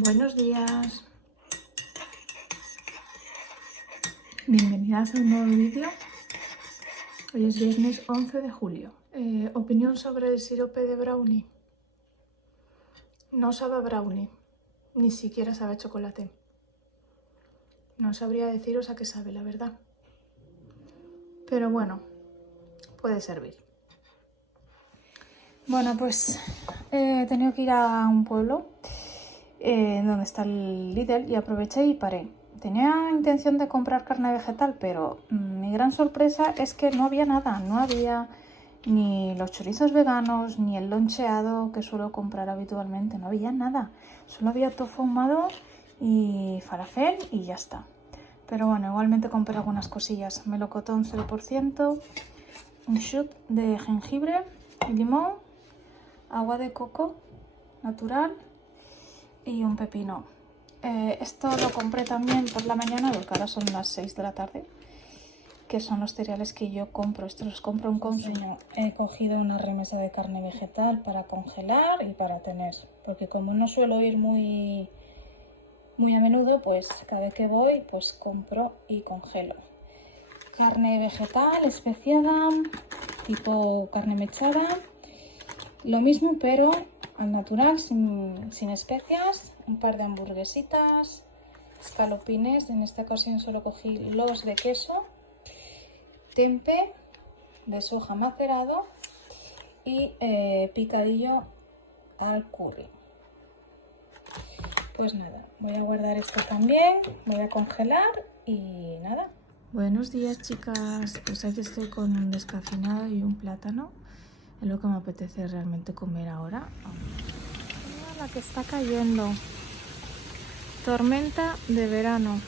Buenos días, bienvenidas a un nuevo vídeo. Hoy es viernes 11 de julio. Opinión sobre el sirope de brownie. No sabe a brownie, ni siquiera sabe a chocolate. No sabría deciros a qué sabe, la verdad. Pero bueno, puede servir. Bueno, pues he tenido que ir a un pueblo donde está el Lidl y aproveché y paré. Tenía intención de comprar carne vegetal, pero mi gran sorpresa es que no había nada. No había ni los chorizos veganos, ni el loncheado que suelo comprar habitualmente. No había nada. Solo había tofu ahumado y falafel y ya está. Pero bueno, igualmente compré algunas cosillas. Melocotón 0%, un shoot de jengibre y limón, agua de coco natural y un pepino. Esto lo compré también por la mañana, porque ahora son las 6 de la tarde, que son los cereales que yo compro. Estos los compro en consumo. He cogido una remesa de carne vegetal para congelar y para tener, porque como no suelo ir muy a menudo, pues cada vez que voy pues compro y congelo. Carne vegetal especiada, tipo carne mechada, lo mismo pero al natural, sin especias. Un par de hamburguesitas, escalopines, en esta ocasión solo cogí los de queso, tempe de soja macerado y picadillo al curry. Pues nada, voy a guardar esto también, voy a congelar y nada. Buenos días, chicas. Pues aquí estoy con un descafeinado y un plátano. Es lo que me apetece realmente comer ahora. Mira la que está cayendo. Tormenta de verano.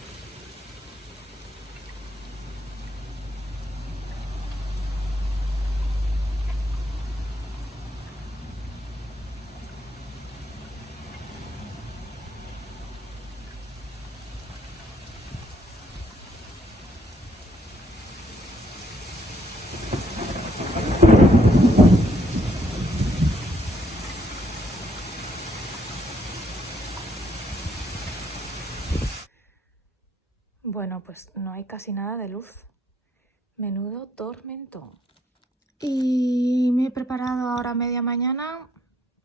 Bueno, pues no hay casi nada de luz. Menudo tormentón. Y me he preparado ahora media mañana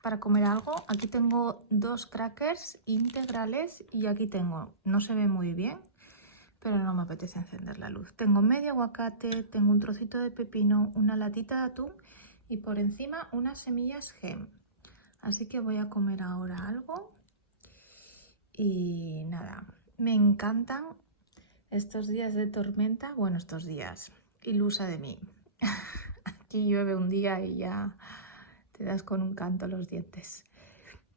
para comer algo. Aquí tengo 2 crackers integrales y aquí tengo, no se ve muy bien, pero no me apetece encender la luz. Tengo medio aguacate, tengo un trocito de pepino, una latita de atún y por encima unas semillas gem. Así que voy a comer ahora algo. Y nada, me encantan estos días de tormenta. Bueno, estos días, ilusa de mí. Aquí llueve un día y ya te das con un canto los dientes.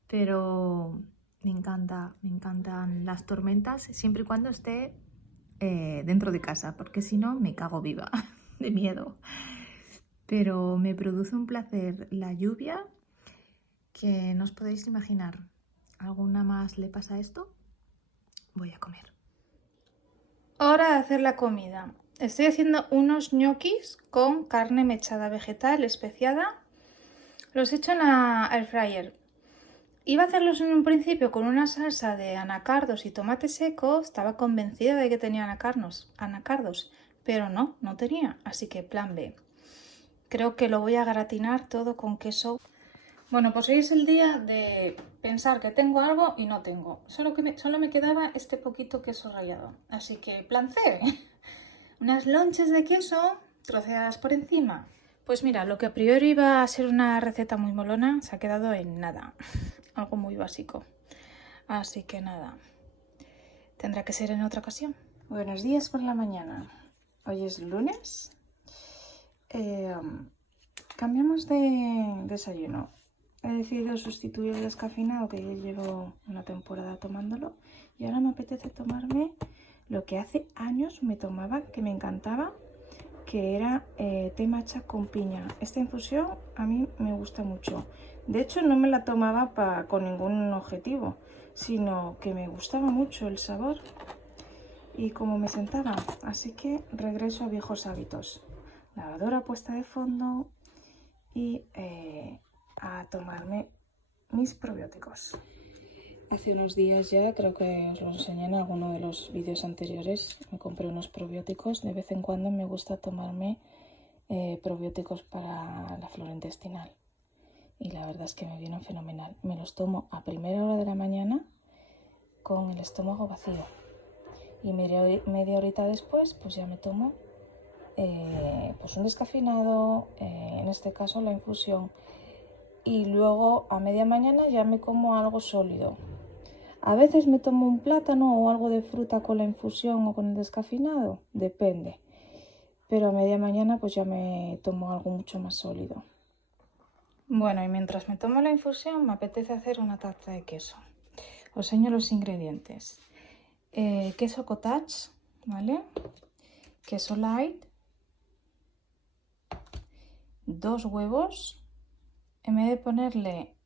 Pero me encantan las tormentas siempre y cuando esté dentro de casa, porque si no me cago viva de miedo. Pero me produce un placer la lluvia que no os podéis imaginar. ¿Alguna más le pasa esto? Voy a comer. Hora de hacer la comida. Estoy haciendo unos ñoquis con carne mechada vegetal especiada. Los he hecho en la air fryer. Iba a hacerlos en un principio con una salsa de anacardos y tomate seco. Estaba convencida de que tenía anacardos, pero no tenía. Así que plan B. Creo que lo voy a gratinar todo con queso. Bueno, pues hoy es el día de pensar que tengo algo y no tengo. Solo me quedaba este poquito queso rallado. Así que plan C. Unas lonches de queso troceadas por encima. Pues mira, lo que a priori iba a ser una receta muy molona se ha quedado en nada. Algo muy básico. Así que nada. Tendrá que ser en otra ocasión. Buenos días por la mañana. Hoy es lunes. Cambiamos de desayuno. He decidido sustituir el descafeinado, que yo llevo una temporada tomándolo, y ahora me apetece tomarme lo que hace años me tomaba, que me encantaba, que era té matcha con piña. Esta infusión a mí me gusta mucho. De hecho, no me la tomaba con ningún objetivo, sino que me gustaba mucho el sabor y cómo me sentaba. Así que regreso a viejos hábitos. Lavadora puesta de fondo y a tomarme mis probióticos. Hace unos días ya, creo que os lo enseñé en alguno de los vídeos anteriores, me compré unos probióticos. De vez en cuando me gusta tomarme probióticos para la flora intestinal. Y la verdad es que me vienen fenomenal. Me los tomo a primera hora de la mañana con el estómago vacío. Y media horita después, pues ya me tomo pues un descafeinado, en este caso la infusión. Y luego a media mañana ya me como algo sólido. A veces me tomo un plátano o algo de fruta con la infusión o con el descafeinado, depende. Pero a media mañana pues ya me tomo algo mucho más sólido. Bueno, y mientras me tomo la infusión me apetece hacer una tarta de queso. Os enseño los ingredientes. Queso cottage, ¿vale? Queso light, 2 huevos. En vez de ponerle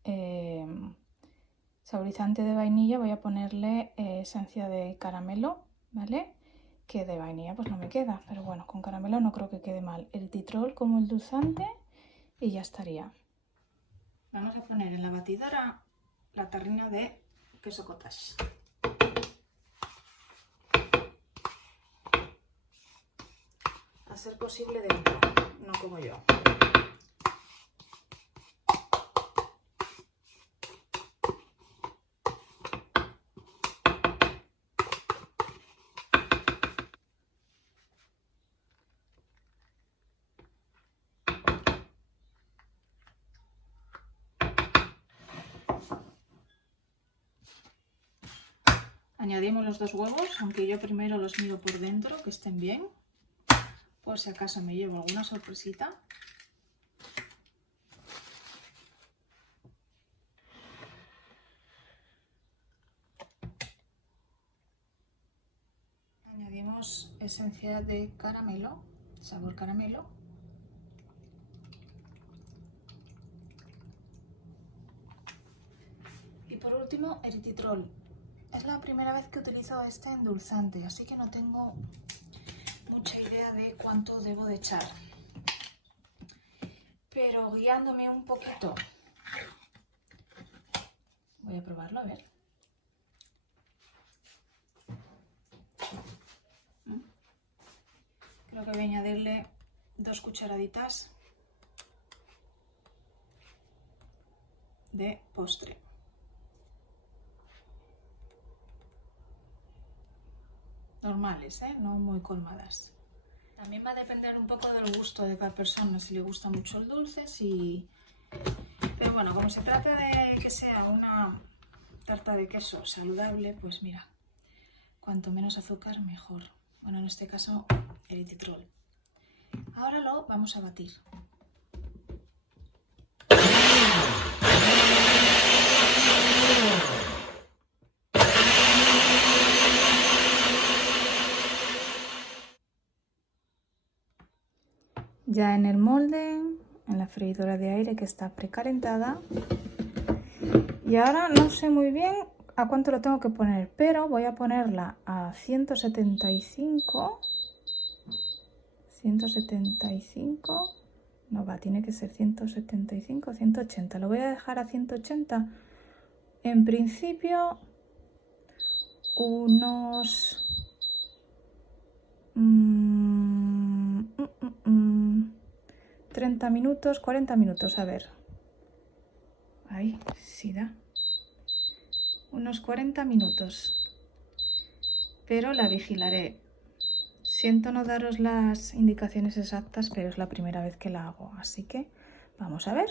saborizante de vainilla, voy a ponerle esencia de caramelo, ¿vale? Que de vainilla pues no me queda, pero bueno, con caramelo no creo que quede mal. El titrol como el endulzante y ya estaría. Vamos a poner en la batidora la tarrina de queso cottage. A ser posible dentro, no como yo. Añadimos los 2 huevos, aunque yo primero los miro por dentro, que estén bien, por si acaso me llevo alguna sorpresita. Añadimos esencia de caramelo, sabor caramelo. Y por último, eritritol. Es la primera vez que utilizo este endulzante, así que no tengo mucha idea de cuánto debo de echar. Pero guiándome un poquito, voy a probarlo a ver. Creo que voy a añadirle 2 cucharaditas de postre. Normales, no muy colmadas. También va a depender un poco del gusto de cada persona, si le gusta mucho el dulce, pero bueno, como se trata de que sea una tarta de queso saludable, pues mira, cuanto menos azúcar mejor. Bueno, en este caso eritritol. Ahora lo vamos a batir. Ya en el molde, en la freidora de aire que está precalentada. Y ahora no sé muy bien a cuánto lo tengo que poner, pero voy a ponerla a 175. 175. No va, tiene que ser 175, 180. Lo voy a dejar a 180. En principio, unos 30 minutos, 40 minutos, a ver. Ahí, sí da. Unos 40 minutos. Pero la vigilaré. Siento no daros las indicaciones exactas, pero es la primera vez que la hago, así que vamos a ver.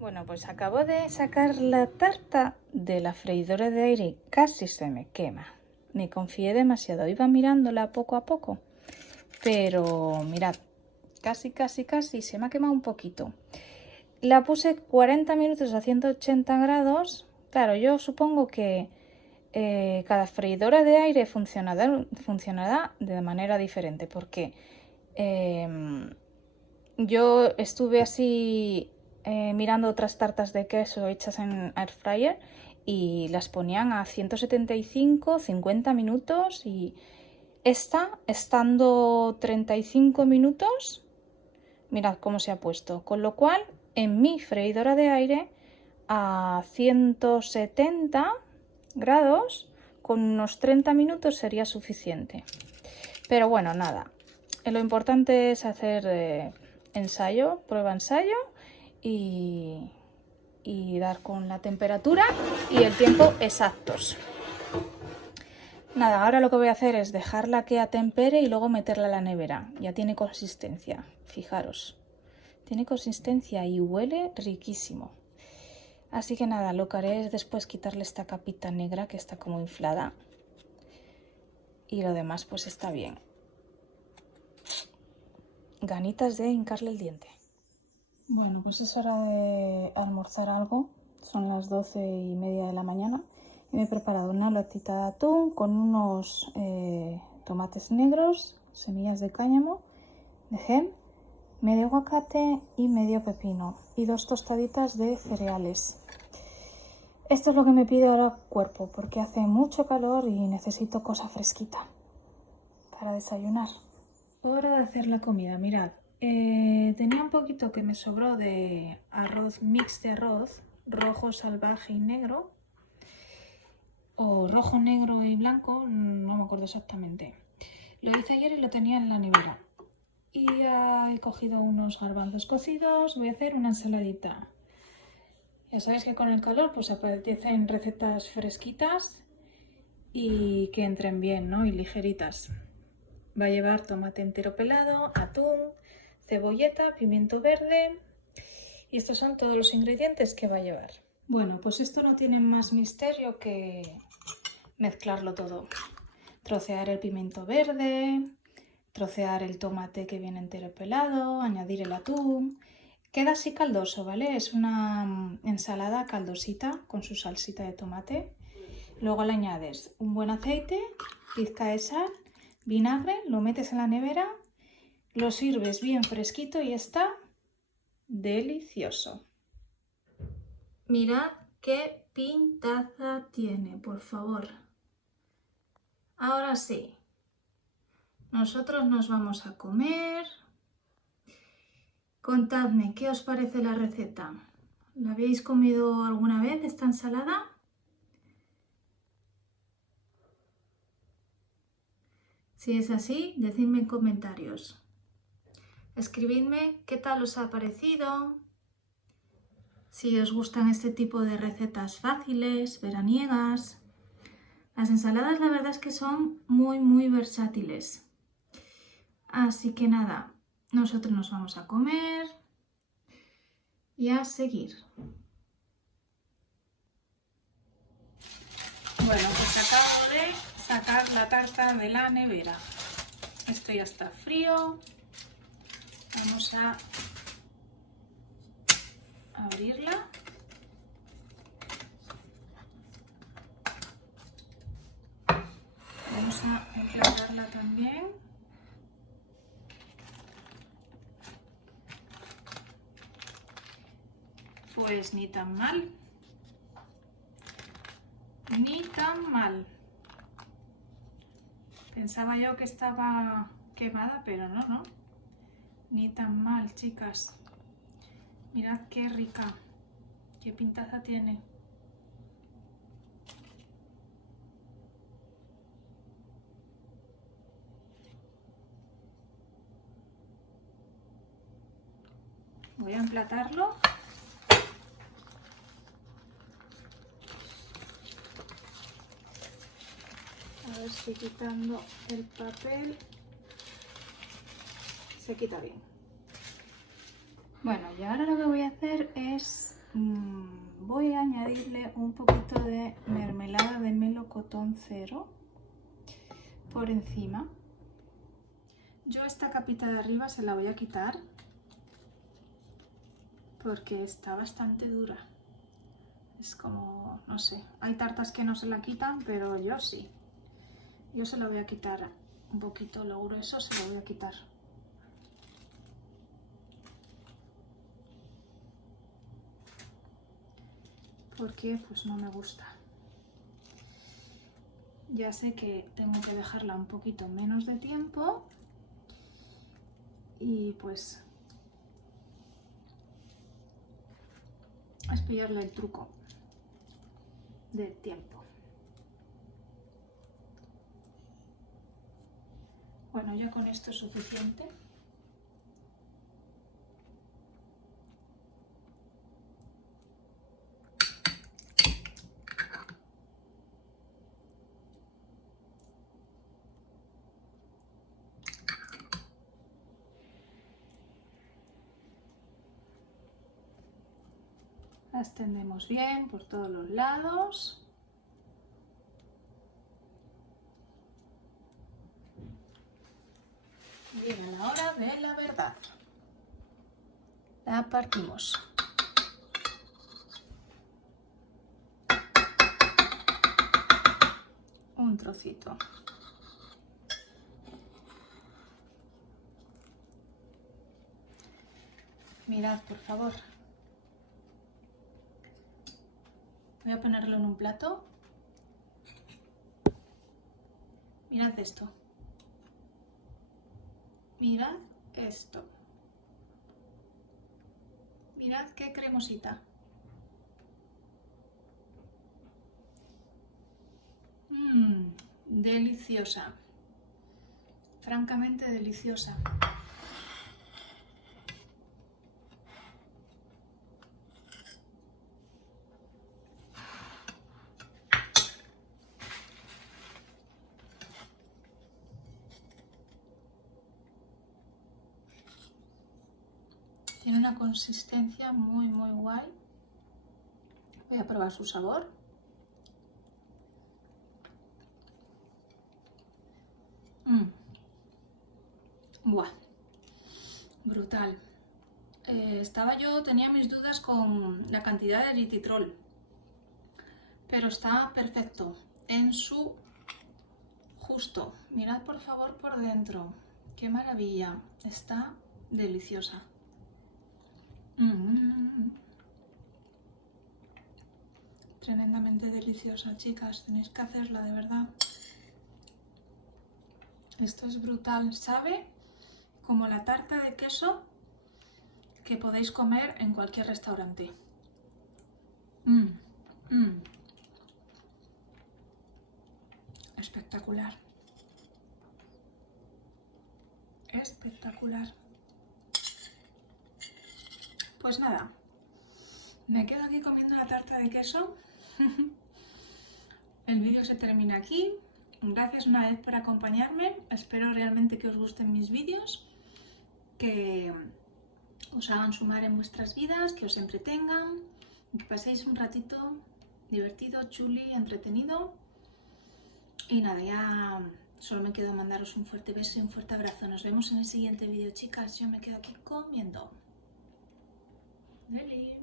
Bueno, pues acabo de sacar la tarta de la freidora de aire, casi se me quema. Me confié demasiado, iba mirándola poco a poco, pero mirad, casi se me ha quemado un poquito. La puse 40 minutos a 180 grados. Claro, yo supongo que cada freidora de aire funcionará de manera diferente, porque yo estuve así mirando otras tartas de queso hechas en air fryer y las ponían a 175, 50 minutos y esta, estando 35 minutos, mirad cómo se ha puesto, con lo cual en mi freidora de aire a 170 grados, con unos 30 minutos sería suficiente. Pero bueno, nada, lo importante es hacer ensayo, prueba-ensayo y dar con la temperatura y el tiempo exactos. Nada, ahora lo que voy a hacer es dejarla que atempere y luego meterla a la nevera. Ya tiene consistencia, fijaros. Tiene consistencia y huele riquísimo. Así que nada, lo que haré es después quitarle esta capita negra que está como inflada. Y lo demás pues está bien. Ganitas de hincarle el diente. Bueno, pues es hora de almorzar algo. Son las 12:30 de la mañana. Y me he preparado una latita de atún con unos tomates negros, semillas de cáñamo, de gem, medio aguacate y medio pepino. Y 2 tostaditas de cereales. Esto es lo que me pide ahora el cuerpo, porque hace mucho calor y necesito cosa fresquita para desayunar. Hora de hacer la comida, mirad. Tenía un poquito que me sobró de arroz, mix de arroz, rojo, salvaje y negro. O rojo, negro y blanco, no me acuerdo exactamente. Lo hice ayer y lo tenía en la nevera. Y he cogido unos garbanzos cocidos, voy a hacer una ensaladita. Ya sabéis que con el calor pues apetecen recetas fresquitas y que entren bien, ¿no? Y ligeritas. Va a llevar tomate entero pelado, atún, cebolleta, pimiento verde y estos son todos los ingredientes que va a llevar. Bueno, pues esto no tiene más misterio que mezclarlo todo. Trocear el pimiento verde, trocear el tomate que viene entero pelado, añadir el atún. Queda así caldoso, ¿vale? Es una ensalada caldosita con su salsita de tomate. Luego le añades un buen aceite, pizca de sal, vinagre, lo metes en la nevera, lo sirves bien fresquito y está delicioso. Mirad qué pintaza tiene, por favor. Ahora sí, nosotros nos vamos a comer. Contadme, ¿qué os parece la receta? ¿La habéis comido alguna vez esta ensalada? Si es así, decidme en comentarios. Escribidme qué tal os ha parecido, si os gustan este tipo de recetas fáciles, veraniegas. Las ensaladas la verdad es que son muy versátiles. Así que nada, nosotros nos vamos a comer y a seguir. Bueno, pues acabo de sacar la tarta de la nevera. Esto ya está frío. Vamos a abrirla. Vamos a emplatarla también. Pues ni tan mal. Ni tan mal. Pensaba yo que estaba quemada, pero no. Ni tan mal, chicas. Mirad qué rica. Qué pintaza tiene. Voy a emplatarlo. A ver si quitando el papel se quita bien. Bueno, y ahora lo que voy a hacer es voy a añadirle un poquito de mermelada de melocotón cero por encima. Yo esta capita de arriba se la voy a quitar porque está bastante dura. Es como, no sé, hay tartas que no se la quitan, pero yo sí. Yo se la voy a quitar un poquito, lo grueso se lo voy a quitar. Porque pues no me gusta. Ya sé que tengo que dejarla un poquito menos de tiempo y pues es pillarle el truco del tiempo. Bueno, ya con esto es suficiente. Las tendemos bien por todos los lados. Llega la hora de la verdad. La partimos. Un trocito. Mirad, por favor. Voy a ponerlo en un plato. Mirad esto. Mirad esto. Mirad qué cremosita. Deliciosa. Francamente deliciosa. Tiene una consistencia muy guay. Voy a probar su sabor. Buah, brutal. Tenía mis dudas con la cantidad de eritritol, pero está perfecto, en su justo. Mirad por favor por dentro, qué maravilla, está deliciosa. Tremendamente deliciosa, chicas, tenéis que hacerla de verdad. Esto es brutal, sabe como la tarta de queso que podéis comer en cualquier restaurante. Espectacular. Espectacular. Pues nada, me quedo aquí comiendo la tarta de queso. El vídeo se termina aquí. Gracias una vez por acompañarme. Espero realmente que os gusten mis vídeos, que os hagan sumar en vuestras vidas, que os entretengan, que paséis un ratito divertido, chuli, entretenido. Y nada, ya solo me queda mandaros un fuerte beso y un fuerte abrazo. Nos vemos en el siguiente vídeo, chicas. Yo me quedo aquí comiendo. Deli.